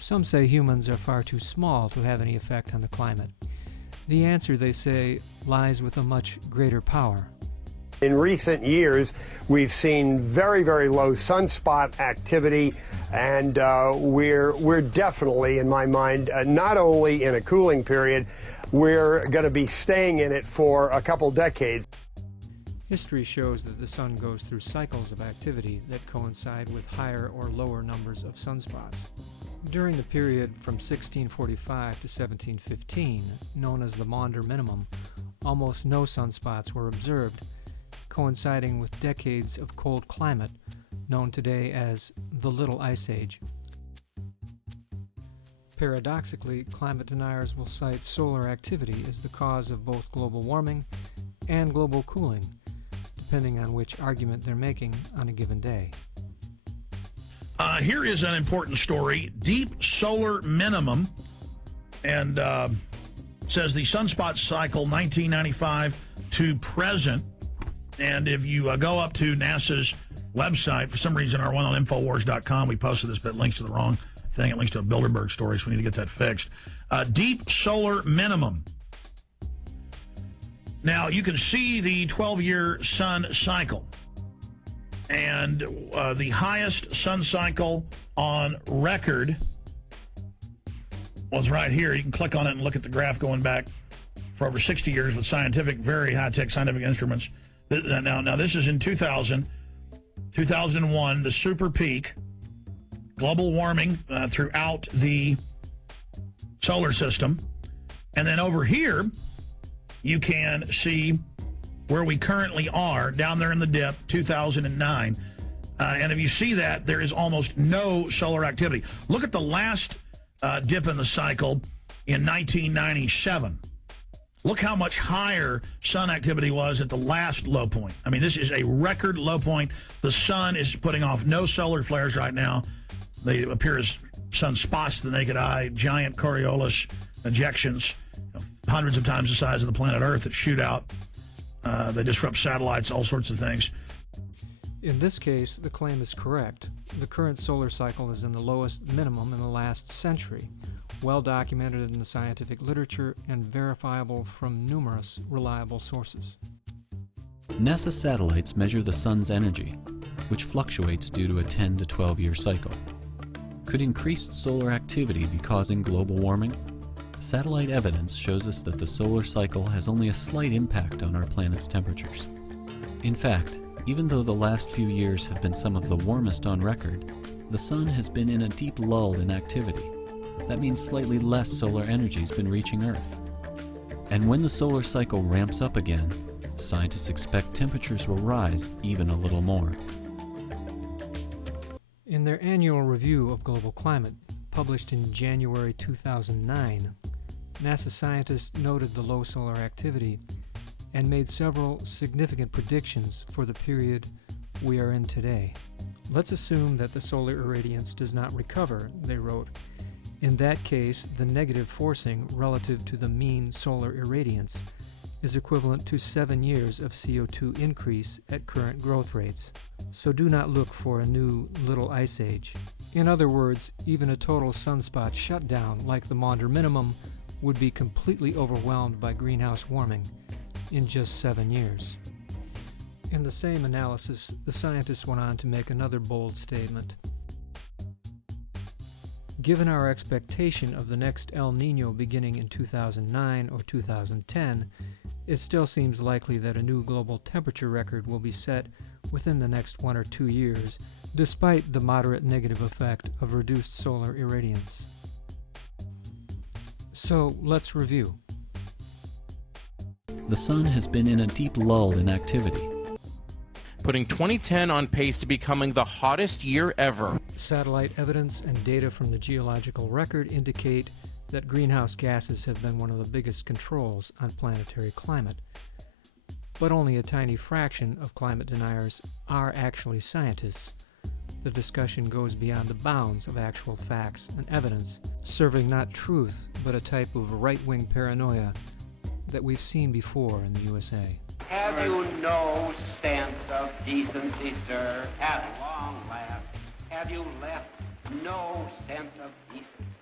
Some say humans are far too small to have any effect on the climate. The answer, they say, lies with a much greater power. In recent years, we've seen very, very low sunspot activity, and we're definitely, in my mind, not only in a cooling period, we're going to be staying in it for a couple decades. History shows that the sun goes through cycles of activity that coincide with higher or lower numbers of sunspots. During the period from 1645 to 1715, known as the Maunder Minimum, almost no sunspots were observed, coinciding with decades of cold climate, known today as the Little Ice Age. Paradoxically, climate deniers will cite solar activity as the cause of both global warming and global cooling, depending on which argument they're making on a given day. Here is an important story. Deep solar minimum, and says the sunspot cycle 1995 to present. And if you go up to NASA's website, for some reason our one on Infowars.com, we posted this, but it links to the wrong thing. It links to a Bilderberg story, so we need to get that fixed. Deep solar minimum. Now, you can see the 12-year sun cycle. And the highest sun cycle on record was right here. You can click on it and look at the graph going back for over 60 years with scientific, very high-tech scientific instruments. Now this is in 2000, 2001, the super peak, global warming throughout the solar system. And then over here, you can see where we currently are, down there in the dip, 2009. And if you see that, there is almost no solar activity. Look at the last dip in the cycle in 1997. Look how much higher sun activity was at the last low point. I mean, this is a record low point. The sun is putting off no solar flares right now. They appear as sunspots to the naked eye, giant Coriolis ejections, hundreds of times the size of the planet Earth that shoot out. They disrupt satellites, all sorts of things. In this case, the claim is correct. The current solar cycle is in the lowest minimum in the last century, well documented in the scientific literature and verifiable from numerous reliable sources. NASA satellites measure the sun's energy, which fluctuates due to a 10 to 12-year cycle. Could increased solar activity be causing global warming? Satellite evidence shows us that the solar cycle has only a slight impact on our planet's temperatures. In fact, even though the last few years have been some of the warmest on record, the sun has been in a deep lull in activity. That means slightly less solar energy has been reaching Earth. And when the solar cycle ramps up again, scientists expect temperatures will rise even a little more. In their annual review of global climate, published in January 2009, NASA scientists noted the low solar activity and made several significant predictions for the period we are in today. Let's assume that the solar irradiance does not recover, they wrote. In that case, the negative forcing relative to the mean solar irradiance is equivalent to 7 years of CO2 increase at current growth rates. So do not look for a new Little Ice Age. In other words, even a total sunspot shutdown like the Maunder Minimum would be completely overwhelmed by greenhouse warming in just 7 years. In the same analysis, the scientists went on to make another bold statement. Given our expectation of the next El Niño beginning in 2009 or 2010, it still seems likely that a new global temperature record will be set within the next 1 or 2 years, despite the moderate negative effect of reduced solar irradiance. So let's review. The sun has been in a deep lull in activity, putting 2010 on pace to becoming the hottest year ever. Satellite evidence and data from the geological record indicate that greenhouse gases have been one of the biggest controls on planetary climate. But only a tiny fraction of climate deniers are actually scientists. The discussion goes beyond the bounds of actual facts and evidence, serving not truth, but a type of right-wing paranoia that we've seen before in the USA. Have you no sense of decency, sir, at long last? Have you left no sense of decency?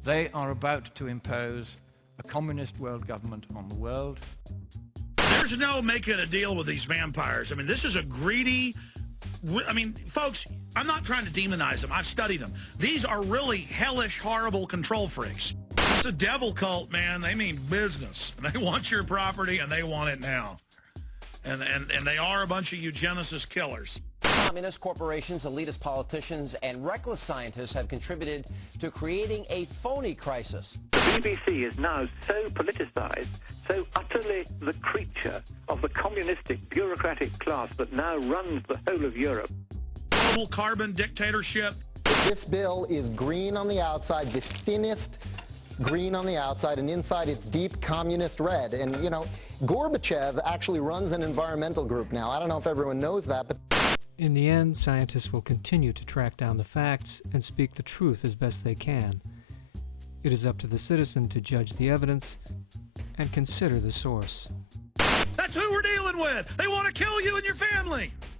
They are about to impose a communist world government on the world. There's no making a deal with these vampires. I mean, this is a greedy... I mean, folks, I'm not trying to demonize them. I've studied them. These are really hellish, horrible control freaks. It's a devil cult, man. They mean business. They want your property, and they want it now. And they are a bunch of eugenicist killers. Communist corporations, elitist politicians, and reckless scientists have contributed to creating a phony crisis. The BBC is now so politicized, so utterly the creature of the communistic bureaucratic class that now runs the whole of Europe. Global carbon dictatorship. This bill is green on the outside, the thinnest green on the outside, and inside it's deep communist red. And, you know, Gorbachev actually runs an environmental group now. I don't know if everyone knows that, but... In the end, scientists will continue to track down the facts and speak the truth as best they can. It is up to the citizen to judge the evidence and consider the source. That's who we're dealing with. They want to kill you and your family.